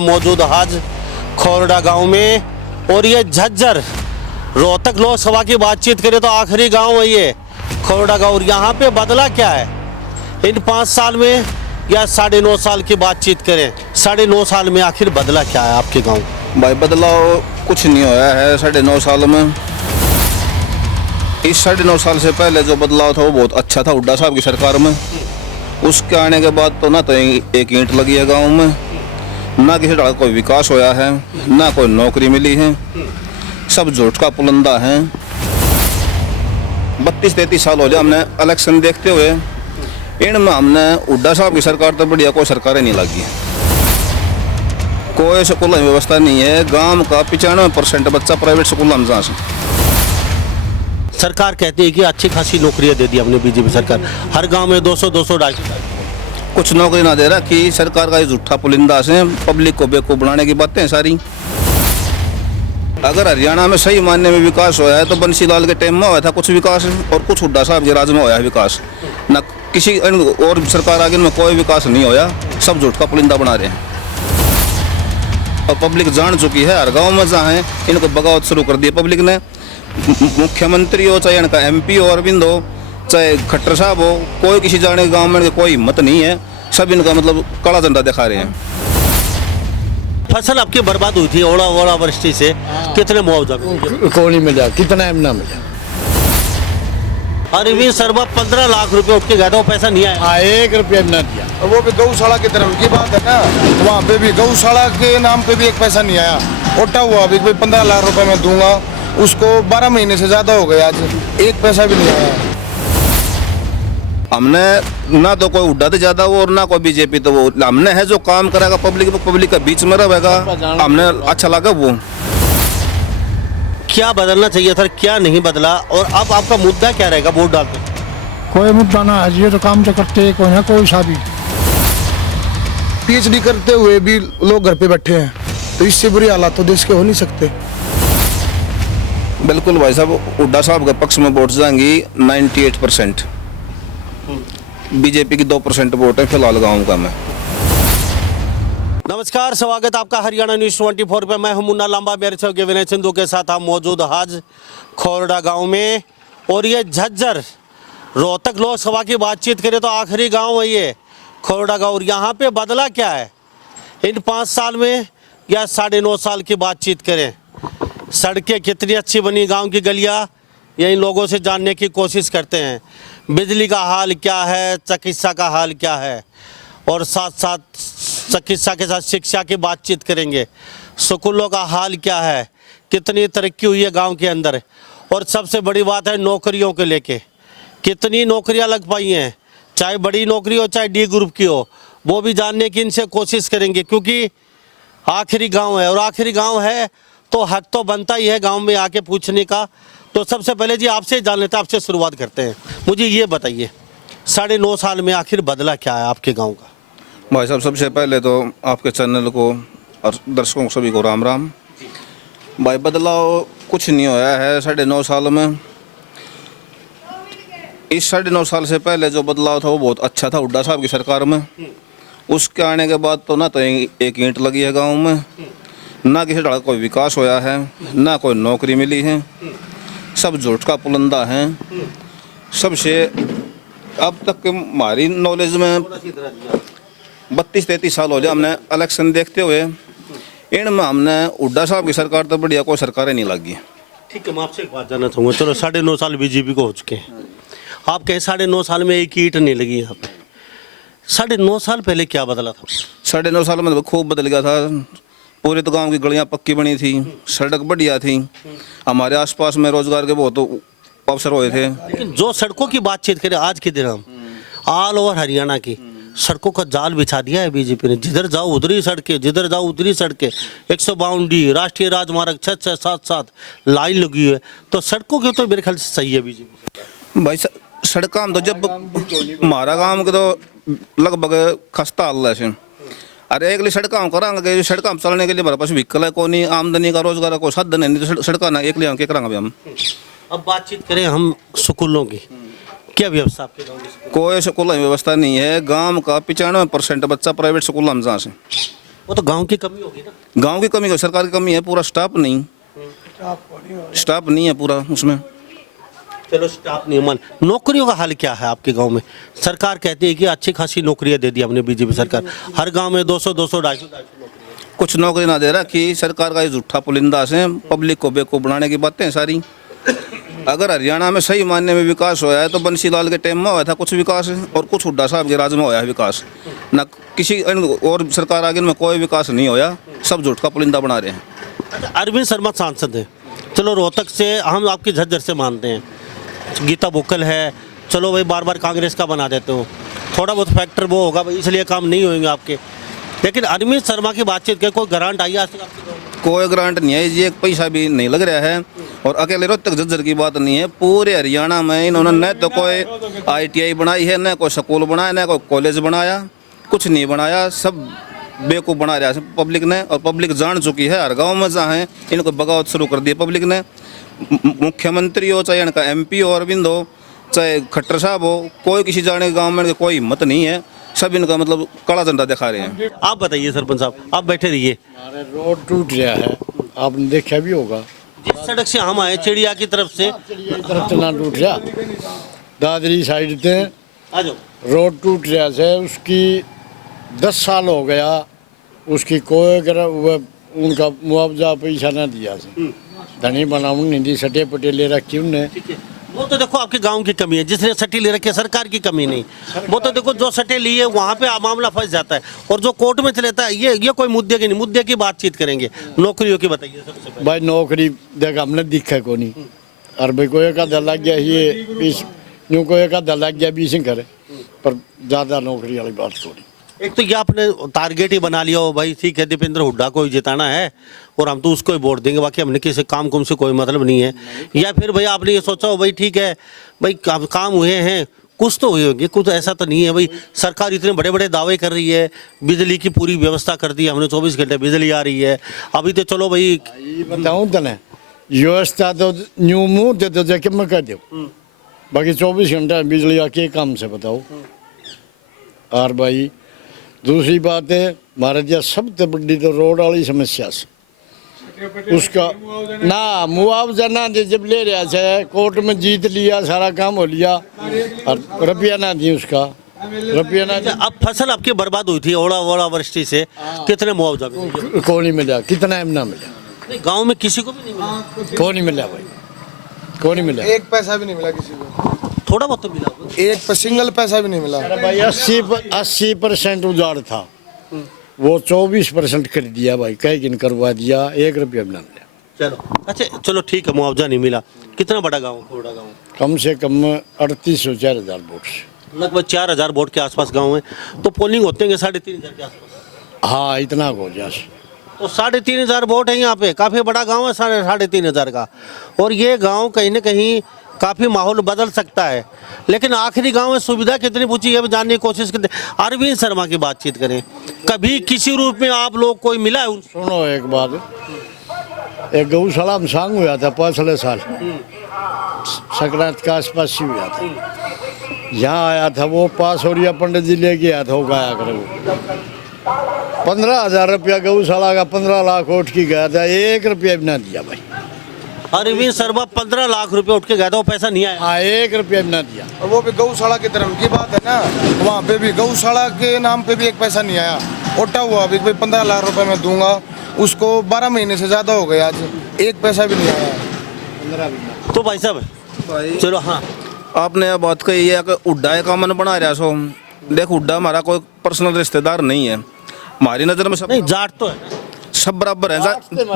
मौजूद आज खोरडा गांव में और ये झज्जर रोहतक लोकसभा की बातचीत करें तो आखिरी गांव है ये खोरडा गांव। और यहाँ पे बदला क्या है इन 5 साल में या 9.5 साल की बातचीत करें, 9.5 साल में आखिर बदला क्या है आपके गांव? भाई बदलाव कुछ नहीं होया है 9.5 साल में। इस 9.5 साल से पहले जो बदलाव था वो बहुत अच्छा था हुड्डा साहब की सरकार में। उसके आने के बाद तो ना तो एक ईंट लगी है गांव में, ना किसी तरह कोई विकास होया है, ना कोई नौकरी मिली है, सब झूठ का पुलंदा है। 32-33 साल हो गए हमने इलेक्शन देखते हुए, इनमें हमने हुड्डा साहब की सरकार तो बढ़िया कोई सरकारें नहीं लगी। कोई स्कूल में व्यवस्था नहीं है, गांव का 95% बच्चा प्राइवेट स्कूल में जा सकता। सरकार कहती है कि अच्छी खासी नौकरियां दे दी हमने बीजेपी सरकार, हर गांव में 200-200 कुछ नौकरी ना दे रहा कि सरकार का ये झूठा पुलिंदा से पब्लिक को बेवकूफ बनाने की बातें सारी। अगर हरियाणा में सही मायने में विकास होया है तो बंसीलाल के टाइम में होया था कुछ विकास, और कुछ हुड्डा साहब के राज में होया है विकास। न किसी और सरकार आगे में कोई विकास नहीं होया, सब झूठ का पुलिंदा बना रहे हैं। और पब्लिक जान चुकी है, हर गाँव में जहाँ है इनको बगावत शुरू कर दी पब्लिक ने। मुख्यमंत्री हो चाहे इनका MP हो अरविंद हो चाहे खट्टर साहब हो, कोई किसी जाने गांव में कोई हिम्मत नहीं है, सब इनका मतलब काला झंडा दिखा रहे हैं। फसल आपकी बर्बाद हुई थी ओला वृष्टि से, कितने मुआवजा कौन नहीं मिला, कितना इमना मिला? अरविंद शर्मा 15 लाख रुपए उठ के गया था, वो पैसा नहीं आया। 1 रुपया न दिया। वो भी गौशाला की तरफ की बात है ना, वहाँ पे भी गौशाला के नाम पे भी 1 पैसा नहीं आया। उठा हुआ अभी 15 लाख रुपए मैं दूंगा, उसको 12 महीने से ज्यादा हो गए, आज 1 पैसा भी नहीं आया। हमने ना तो कोई हुड्डा तो ज्यादा वो और ना कोई बीजेपी, तो वो हमने है जो काम करेगा पब्लिक के बीच में रहेगा, हमने अच्छा लगा वो। क्या बदलना चाहिए था, क्या नहीं बदला, और अब आपका मुद्दा क्या रहेगा वोट डालते? कोई मुद्दा ना है, ये तो काम तो करते कोई ना कोई शादी। PhD करते हुए भी लोग घर पे बैठे हैं, तो इससे बुरी हालात तो देश के हो नहीं सकते। बिल्कुल भाई साहब, हुड्डा साहब के पक्ष में वोट जाएंगी 98%। बीजेपी की 2% वोट है फिलहाल गाँव का में। नमस्कार, स्वागत आपका हरियाणा न्यूज़ 24 पे। मैं हूं मुन्ना लांबा, मेरे सहयोगी विनय सिंधु के साथ हम मौजूद आज खोरडा गांव में। और ये झज्जर रोहतक लोकसभा की बातचीत करें तो आखिरी गांव है ये खोरडा गांव। और यहाँ पे बदला क्या है इन 5 साल में या 9.5 साल की बातचीत करें, सड़कें कितनी अच्छी बनी, गाँव की गलियाँ, यही लोगों से जानने की कोशिश करते हैं। बिजली का हाल क्या है, चिकित्सा का हाल क्या है, और साथ साथ चिकित्सा के साथ शिक्षा की बातचीत करेंगे। स्कूलों का हाल क्या है, कितनी तरक्की हुई है गांव के अंदर, और सबसे बड़ी बात है नौकरियों के लेके कितनी नौकरियां लग पाई हैं, चाहे बड़ी नौकरी हो चाहे D ग्रुप की हो, वो भी जानने की इनसे कोशिश करेंगे। क्योंकि आखिरी गाँव है, और आखिरी गाँव है तो हक तो बनता ही है गाँव में आके पूछने का। तो सबसे पहले जी आपसे जान लेते हैं, आपसे शुरुआत करते हैं। मुझे ये बताइए 9.5 साल में आखिर बदला क्या है आपके गांव का? भाई साहब, सबसे पहले तो आपके चैनल को और दर्शकों को सभी को राम राम। भाई बदलाव कुछ नहीं होया है 9.5 साल में। इस 9.5 साल से पहले जो बदलाव था वो बहुत अच्छा था हुड्डा साहब की सरकार में। उसके आने के बाद तो ना तो एक ईंट लगी है गाँव में, ना किसी तरह कोई विकास होया है, ना कोई नौकरी मिली है, सब झूठ का पुलंदा है। सबसे अब तक हमारी नॉलेज में 32-33 साल हो गए हमने इलेक्शन देखते हुए, इनमें हमने हुड्डा साहब की सरकार तो बढ़िया कोई सरकारें नहीं लगी। ठीक है, मैं आपसे एक बात जानना चाहूँगा। चलो 9.5 साल बीजेपी को हो चुके हैं, आप कहें 9.5 साल में एक ईंट नहीं लगी यहाँ पे। 9.5 साल पहले क्या बदला था? 9.5 साल में तो खूब बदल गया था। पूरे तो गांव की गलियां पक्की बनी थी, सड़क बढ़िया थी, हमारे आसपास में रोजगार के बहुत अवसर हुए थे। लेकिन जो सड़कों की बातचीत करें आज के दिन, हम ऑल ओवर हरियाणा की सड़कों का जाल बिछा दिया है बीजेपी ने। जिधर जाओ उधरी सड़कें, जिधर जाओ उधरी सड़कें, 152D राष्ट्रीय राजमार्ग 6-6-7-7 लाइन लगी है। तो सड़कों के तो मेरे ख्याल से सही है बीजेपी। भाई सड़क तो जब हमारा गाँव के तो लगभग खस्ता हाल है। अरे एक सड़क हम करांगे, सड़क हम चलने के लिए हमारे पास व्हीकल है कोई नहीं, आमदनी का रोजगार का कोई साधन है नहीं, तो सड़क ना एक लिए करांगे हम। अब बातचीत करें हम स्कूलों की, क्या व्यवस्था आपके गाँव में? कोई स्कूल में व्यवस्था नहीं है, गांव का 95% बच्चा प्राइवेट स्कूल में जा से। वो तो गांव की कमी होगी ना। गांव की कमी, सरकार की कमी है, पूरा स्टाफ नहीं, स्टाफ नहीं है पूरा उसमें। चलो स्टाफ नहीं मान, नौकरियों का हाल क्या है आपके गांव में? सरकार कहती है कि अच्छी खासी नौकरियां दे दी हमने बीजेपी सरकार, हर गांव में 200 200 250 कुछ नौकरी ना दे रहा कि सरकार का ये झूठा पुलिंदा से पब्लिक को बेवकूफ़ बनाने की बातें हैं सारी। अगर हरियाणा में सही मायने में विकास होया है तो बंसीलाल के टाइम में हुआ था कुछ विकास, और कुछ हुड्डा साहब के राज में होया है विकास। ना किसी और सरकार आगे में कोई विकास नहीं होया, सब झूठ का पुलिंदा बना रहे हैं। अच्छा, अरविंद शर्मा सांसद है, चलो रोहतक से हम आपकी झज्जर से मानते हैं, गीता बुक्कल है, चलो भाई बार बार कांग्रेस का बना देते हो, थोड़ा बहुत फैक्टर वो होगा भाई, इसलिए काम नहीं होंगे आपके। लेकिन अरविंद शर्मा की बातचीत के कोई गारंट आई आज तक आपके गाँव में? कोई ग्रांट नहीं है जी, एक पैसा भी नहीं लग रहा है। और अकेले रोहतक झज्जर की बात नहीं है, पूरे हरियाणा में इन्होंने न तो कोई ITI बनाई है, न कोई स्कूल बनाया, न कोई कॉलेज बनाया, कुछ नहीं बनाया, सब बेवकूफ़ बना रहा है पब्लिक ने। और पब्लिक जान चुकी है, हर गाँव में जहाँ है इनको बगावत शुरू कर दी पब्लिक ने। मुख्यमंत्री हो चाहे इनका MP हो अरविंद हो, चाहे खट्टर साहब हो, कोई किसी जाने गाँव में कोई हिम्मत नहीं है, सब इनका मतलब काला झंडा दिखा रहे हैं। आप बताइए सरपंच साहब, आप बैठे रहिए। हमारे रोड टूट गया है, आपने देखा भी होगा। जिस सड़क से हम आए चिड़िया की तरफ से, तरफ से ना टूट गया, दादरी साइड से आ जाओ, रोड टूट गया है, उसकी 10 साल हो गया, उसकी कोई उनका मुआवजा पैसा ना दिया से, धनी बनाऊ नहीं दी, सटे पटे ले रखी उनने। ठीक है, वो तो देखो आपके गांव की कमी है, जिसने सट्टी ले रखी है सरकार की कमी नहीं। वो तो देखो जो सट्टे लिए वहाँ पे मामला फंस जाता है, और जो कोर्ट में चलेता है ये कोई मुद्दे की नहीं, मुद्दे की बातचीत करेंगे। नौकरियों की बताइए सबसे पहले। भाई नौकरी देख हमने दिखा को नहीं, और भाई कोई का दल लग गया ये 20, यूँ कोई का दल लग गया 20 करे, पर ज़्यादा नौकरी वाली बात थोड़ी। एक तो ये आपने टारगेट ही बना लिया हो भाई, ठीक है दीपेंद्र हुड्डा को ही जिताना है और हम तो उसको ही वोट देंगे, बाकी हमने किसी काम कुम से कोई मतलब नहीं है। या फिर भाई आपने ये सोचा हो भाई ठीक है भाई काम हुए हैं, कुछ तो हुए होंगे, कुछ ऐसा तो नहीं है भाई। सरकार इतने बड़े बड़े दावे कर रही है, बिजली की पूरी व्यवस्था कर दी हमने, 24 घंटे बिजली आ रही है। अभी तो चलो भाई ये बताऊँ तने व्यवस्था तो न्यू मुँह दे दो जाके मैं कह दो, बाकी 24 घंटा बिजली आके काम से बताओ। और भाई दूसरी बात है, हमारे यहाँ सबसे बड़ी तो रोड वाली समस्या से उसका ना मुआवजा ना दे, जब ले रहा है कोर्ट में जीत लिया, सारा काम हो लिया, और रुपया ना दी उसका, रुपया ना दी। अब फसल आपकी बर्बाद हुई थी ओला वृष्टि से, कितने मुआवजा मिले? को नहीं मिला, कितना एम ना मिला, नहीं गाँव में किसी को भी नहीं मिला। को नहीं मिला भाई, को नहीं मिला। एक पैसा भी नहीं मिला किसी को, थोड़ा बहुत तो मिला होगा। एक सिंगल पैसा भी नहीं मिला। अरे भाई 80% उजाड़ था, वो 24% कर दिया भाई, कई दिन करवा दिया, 1 रुपया भी ना मिला। चलो अच्छा, चलो ठीक है, मुआवजा नहीं मिला। कितना बड़ा गाँव, थोड़ा गाँव? कम से कम 38 से 4000 वोट से, लगभग 4000 वोट के आसपास गाँव है। तो पोलिंग होते हैं 3500 के आसपास। हाँ इतना हो गया। तो 3500 वोट है यहाँ पे, काफ़ी बड़ा गांव है 3500 का। और ये गांव कहीं ना कहीं काफ़ी माहौल बदल सकता है। लेकिन आखिरी गांव में सुविधा कितनी पूछी है जानने की कोशिश करते हैं। अरविंद शर्मा की बातचीत करें, कभी किसी रूप में आप लोग कोई मिला है उनसे? सुनो एक बात, एक गौशाला में सांग हुआ था 5 साल, संक्रांत के आसपास ही हुआ था। यहाँ आया था वो पास हो रिया पंडित जी लेके आया था, वो गाया करे वो 15,000 रुपया गौशाला का, 15 लाख उठ की गया था, 1 रुपया भी ना दिया भाई। अरविंद शर्मा 15 लाख रुपए उठ के गया था, वो पैसा नहीं आया। हाँ 1 रुपया भी ना दिया। और वो भी गौशाला के धर्म की बात है ना, वहाँ पे भी गौशाला के नाम पे भी 1 पैसा नहीं आया। उठा हुआ अभी भाई 15 लाख रुपए मैं दूंगा, उसको 12 महीने से ज़्यादा हो गया, आज 1 पैसा भी नहीं आया। तो भाई साहब चलो, हाँ आपने अब बात कही है कि हुड्डा का मन बना रहा सो। देख हुड्डा हमारा कोई पर्सनल रिश्तेदार नहीं है, हमारी नज़र में सब नहीं, जाट तो है, सब बराबर है,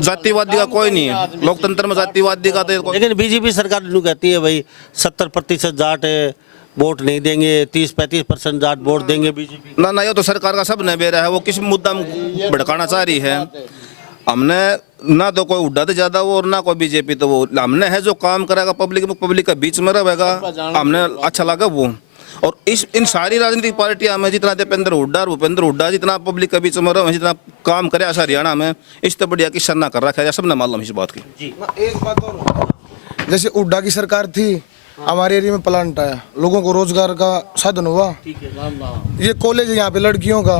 जातिवादी का कोई नहीं है। लोकतंत्र में जातिवादी का तो लेकिन बीजेपी सरकार यूँ कहती है भाई 70% जाट है, वोट नहीं देंगे, 30-35% जाट वोट देंगे बीजेपी। ना ये तो सरकार का सब नबेरा है, वो किस मुद्दा में भड़काना चाह रही है। हमने ना तो कोई हुड्डा तो ज्यादा वो और ना कोई बीजेपी, तो वो हमने है जो काम करेगा पब्लिक के बीच में रहेगा, हमने अच्छा लगा वो। और इन सारी राजनीतिक पार्टियां में जितना दीपेंद्र हुड्डा और भूपेंद्र हुड्डा जितना पब्लिक के बीच में रहे, जितना काम करे हरियाणा में, इससे बढ़िया किसान ना कर रखा है, सबने मालूम इस बात की। एक बात और, जैसे हुड्डा की सरकार थी, हमारे एरिया में प्लांट आया, लोगों को रोजगार का साधन हुआ। ये कॉलेज है यहाँ पे लड़कियों का,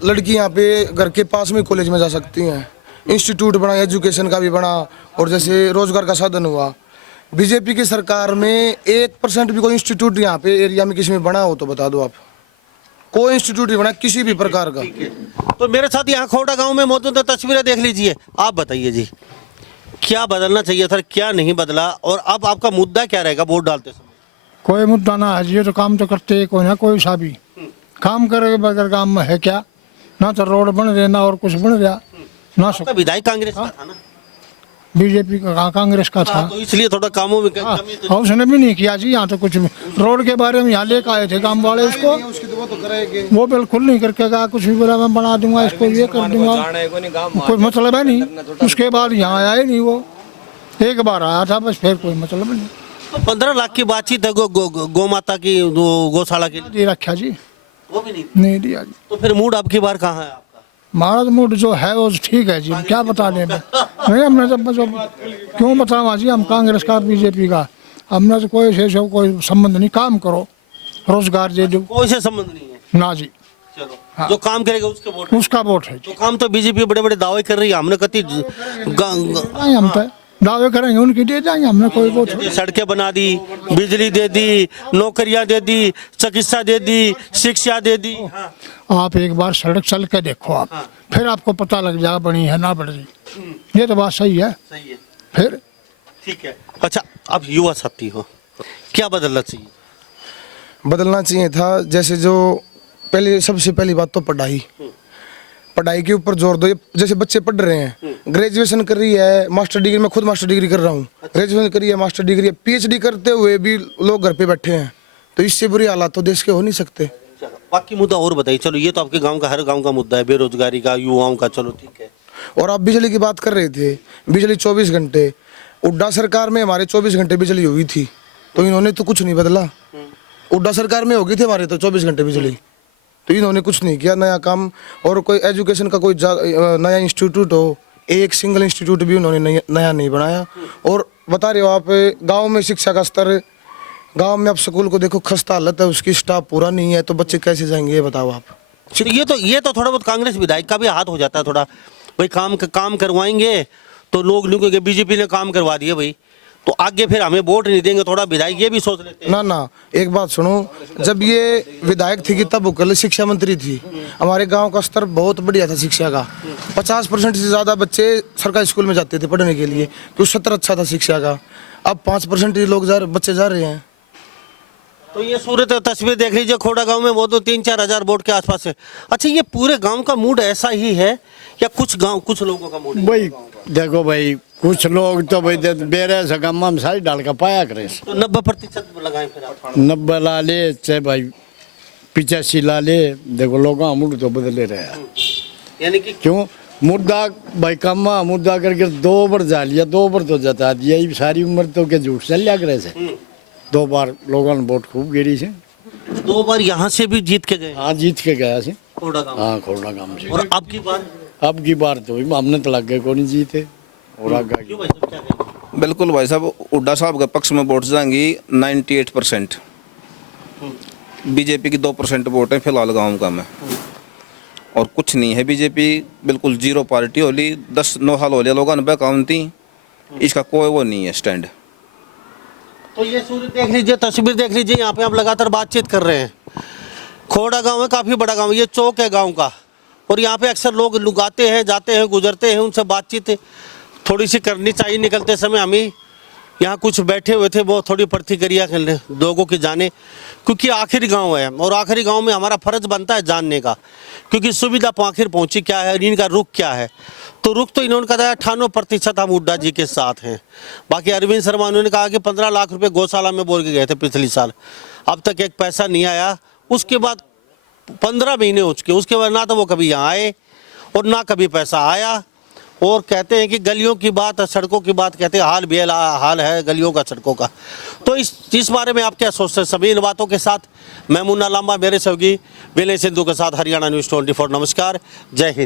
लड़की यहाँ पे घर के पास में कॉलेज में जा सकती हैं, इंस्टीट्यूट बना, एजुकेशन का भी बना, और जैसे रोजगार का साधन हुआ। बीजेपी की सरकार में 1% भी कोई इंस्टीट्यूट यहाँ पे एरिया में किसी में बना हो तो बता दो आप। कोई इंस्टीट्यूट नहीं बना किसी भी प्रकार का। तो मेरे साथ यहाँ खोड़ा गांव में मौजूद है, तस्वीरें देख लीजिए। आप बताइए जी, क्या बदलना चाहिए था, क्या नहीं बदला, और अब आपका मुद्दा क्या रहेगा वोट डालते समय? कोई मुद्दा ना है, ये तो काम तो करते कोई ना कोई सा भी काम करे बगैर काम में है क्या? ना तो रोड बन रहे ना और कुछ बन रहा ना। आपका विधायक कांग्रेस का था ना? बीजेपी का कांग्रेस का था, तो इसलिए थोड़ा कामों में कमी तो- और उसने भी नहीं किया जी। यहाँ तो कुछ भी रोड के बारे में यहाँ लेकर आए थे काम वाले, उसको वो बिल्कुल नहीं करके कहा, कुछ भी बोला मैं बना दूंगा इसको, ये कर दूंगा, कोई मतलब है नहीं। उसके बाद यहाँ आया ही नहीं, वो एक बार आया था बस, फिर कोई मतलब नहीं। तो 15 लाख की बातचीत है गौ माता की, गौशाला के लिए, दे रखा जी, वो भी नहीं। नहीं दिया जी। तो फिर मूड अब की बार कहाँ है आपका? महाराज मूड जो है वो ठीक है जी, क्या बता दें नहीं। हमने जब क्यों बताऊँ जी, हम कांग्रेस का बीजेपी का, हमने तो कोई से कोई संबंध नहीं। काम करो, रोजगार दे दो, कोई से संबंध नहीं है। ना जी। चलो जो काम करेगा उसके वोट है। उसका वोट है तो काम तो बीजेपी बड़े बड़े दावे कर रही है, हमने कति नहीं, हम तो दावे करेंगे उनकी दे जाएंगे, हमने कोई वोट। सड़कें बना दी, बिजली दे दी, नौकरियां दे दी, चिकित्सा दे दी, शिक्षा दे दी। आप एक बार सड़क चल के देखो आप, फिर आपको पता लग जाएगा बनी है ना बनी। ये तो बात सही है। सही है, फिर ठीक है। अच्छा, आप युवा साथी हो, क्या बदलना चाहिए? बदलना चाहिए था, जैसे जो पहले सबसे पहली बात तो पढ़ाई, पढ़ाई के ऊपर जोर दो। ये जैसे बच्चे पढ़ रहे हैं, ग्रेजुएशन कर रही है, मास्टर डिग्री, मैं खुद मास्टर डिग्री कर रहा हूँ, ग्रेजुएशन करी है, मास्टर डिग्री है, पीएचडी करते हुए भी लोग घर पे बैठे हैं। तो इससे बुरी हालात तो देश के हो नहीं सकते। चलो बाकी मुद्दा और बताइए। चलो ये तो आपके गांव का, हर गांव का मुद्दा है, बेरोजगारी का, युवाओं का, चलो ठीक है। और आप बिजली की बात कर रहे थे, बिजली 24 घंटे, हुड्डा सरकार में हमारे 24 घंटे बिजली हुई थी, तो इन्होंने तो कुछ नहीं बदला। हुड्डा सरकार में होगी थी हमारे तो 24 घंटे बिजली, तो इन्होंने कुछ नहीं किया नया काम। और कोई एजुकेशन का कोई नया इंस्टीट्यूट हो, एक सिंगल इंस्टीट्यूट भी उन्होंने नया नहीं बनाया। और बता रहे हो आप, गांव में शिक्षा का स्तर, गांव में आप स्कूल को देखो, खस्ता हालत है, उसकी स्टाफ पूरा नहीं है, तो बच्चे कैसे जाएंगे ये बताओ आप। ये तो थोड़ा बहुत कांग्रेस विधायक का भी हाथ हो जाता है थोड़ा, भाई काम करवाएंगे तो लोग नहीं कहेंगे बीजेपी ने काम करवा दिया भाई, तो आगे फिर हमें वोट नहीं देंगे, थोड़ा विधायक ये भी सोच लेते हैं। ना एक बात सुनो, जब ये विधायक थी कि तब वो शिक्षा मंत्री थी, हमारे गांव का स्तर बहुत बढ़िया था शिक्षा का। 50% से ज़्यादा बच्चे सरकारी स्कूल में जाते थे पढ़ने के लिए, क्योंकि स्तर अच्छा था शिक्षा का। अब 5% ही लोग बच्चे जा रहे हैं। तो ये सूरत तस्वीर देख लीजिए, खोड़ा गांव में वो तो 3-4 हजार वोट के आसपास है। अच्छा, ये पूरे गांव का मूड ऐसा ही है या कुछ लोगों का मूड है? भाई देखो भाई, कुछ लोग तो भाई बेरे से गम में सारी डाल का पाया करे, तो 90% लगाएं फिर आप। 90 ला ले चाहे भाई 85 ला ले, देखो लोगों का मूड तो बदले रहे हैं। यानी कि क्यों मुद्दा भाई कमा मुद्दा करके 2 बार जा लिया, 2 बार तो जता दिया, ये सारी उम्र तो के झूठ चल लिया करे से। 2 बार लोगों ने वोट खूब गिरी से, 2 बार यहाँ से भी जीत के गए हाँ जीत के गया से, खोड़ा गांव। हाँ खोड़ा गांव से। और अब की बार तो हमने तो लग गए को नहीं जीते और आगे क्यों भाई साहब, क्या कहेंगे? बिल्कुल भाई साहब, हुड्डा साहब के पक्ष में वोट जाएंगी 98%। बीजेपी की 2% वोट है फिलहाल गांव का में, और कुछ नहीं है। बीजेपी बिल्कुल जीरो पार्टी होली, 10-9 साल हो लिया लोगों ने काउंटी, इसका कोई वो नहीं है स्टैंड। तो ये सूरत देख लीजिए, तस्वीर देख लीजिए, यहाँ पे आप लगातार बातचीत कर रहे हैं। खोड़ा गांव है, काफ़ी बड़ा गांव, ये चौक है गांव का, और यहाँ पे अक्सर लोग आते हैं, जाते हैं, गुजरते हैं, उनसे बातचीत थोड़ी सी करनी चाहिए। निकलते समय हमें यहाँ कुछ बैठे हुए थे, वो थोड़ी प्रतिक्रिया कर लें लोगों की जाने, क्योंकि आखिरी गांव है और आखिरी गांव में हमारा फर्ज बनता है जानने का, क्योंकि सुविधा आखिर पहुँची क्या है, इनका रुख क्या है। तो रुख तो इन्होंने कहा 98% हम हुड्डा जी के साथ हैं। बाकी अरविंद शर्मा उन्होंने कहा कि 15 लाख रुपए गौशाला में बोल के गए थे पिछले साल, अब तक एक पैसा नहीं आया। उसके बाद 15 महीने हो चुके, उसके बाद ना तो वो कभी यहाँ आए और ना कभी पैसा आया। और कहते हैं कि गलियों की बात, सड़कों की बात, कहते हैं हाल है गलियों का, सड़कों का। तो इस बारे में आप क्या सोचते हैं? सभी इन बातों के साथ मैं मुन्ना लांबा, मेरे सहयोगी विनय सिंधु के साथ हरियाणा न्यूज़ 24। नमस्कार, जय हिंद।